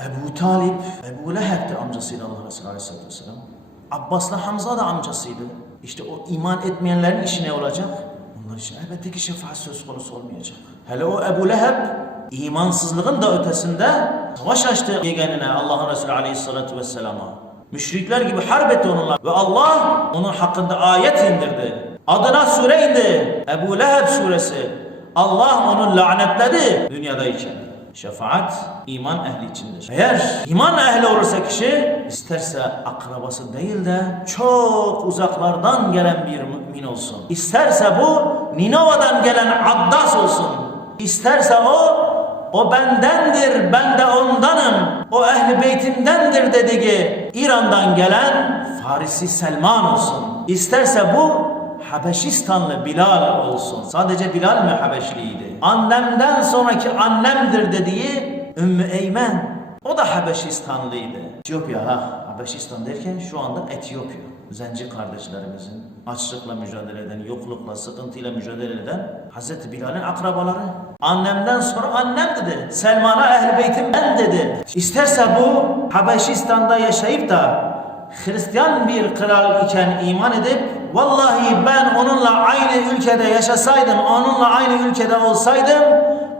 Ebu Talip, Ebu Leheb de amcasıydı Allah Resulü Aleyhisselatü Vesselam. Abbas'la Hamza da amcasıydı. İşte o iman etmeyenlerin işi ne olacak? Onlar için elbette ki şefaat söz konusu olmayacak. Hele o Ebu Leheb imansızlığın da ötesinde savaş açtı yegenine Allah'ın Resulü Aleyhisselatü Vesselam'a. Müşrikler gibi harp etti onunla. Ve Allah onun hakkında ayet indirdi. Adına sure indi. Ebu Leheb suresi. Allah onu lanetledi dünyadayken. Şefaat iman ehli içindir. Eğer iman ehli olursa kişi isterse akrabası değil de çok uzaklardan gelen bir mümin olsun. İsterse bu Ninova'dan gelen Addas olsun. İsterse o o bendendir, ben de ondanım. O ehli beytimdendir dediği İran'dan gelen Farisi Selman olsun. İsterse bu Habeşistanlı Bilal olsun. Sadece Bilal mi Habeşliydi? Annemden sonraki annemdir dediği Ümmü Eymen. O da Habeşistanlıydı. Etiyopya ha. Habeşistan derken şu anda Etiyopya. Zenci kardeşlerimizin açlıkla mücadele eden, yoklukla, sıkıntıyla mücadele eden Hazreti Bilal'in akrabaları. Annemden sonra annem dedi. Selman'a ehl beytim ben dedi. İsterse bu Habeşistan'da yaşayıp da Hristiyan bir kral iken iman edip vallahi ben onunla aynı ülkede yaşasaydım, onunla aynı ülkede olsaydım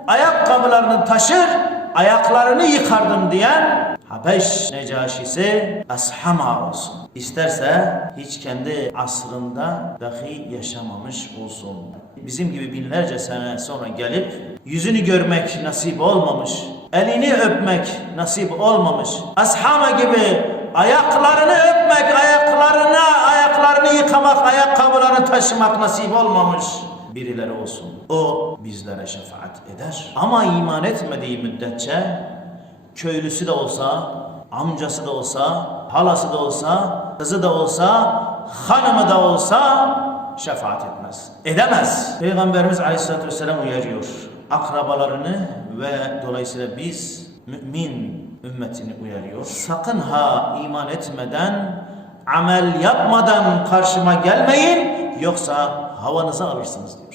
ayakkabılarını taşır, ayaklarını yıkardım diyen Habeş Necaşisi Ashama olsun. İsterse hiç kendi asrında dahi yaşamamış olsun. Bizim gibi binlerce sene sonra gelip yüzünü görmek nasip olmamış, elini öpmek nasip olmamış. Ashama gibi ayaklarını öpmek, taşımak nasip olmamış birileri olsun. O bizlere şefaat eder. Ama iman etmediği müddetçe köylüsü de olsa, amcası da olsa, halası da olsa, kızı da olsa, hanımı da olsa şefaat etmez. Edemez. Peygamberimiz Aleyhisselatü Vesselam uyarıyor. Akrabalarını ve dolayısıyla biz mümin ümmetini uyarıyor. Sakın ha iman etmeden, amel yapmadan karşıma gelmeyin yoksa havanızı alırsınız diyor.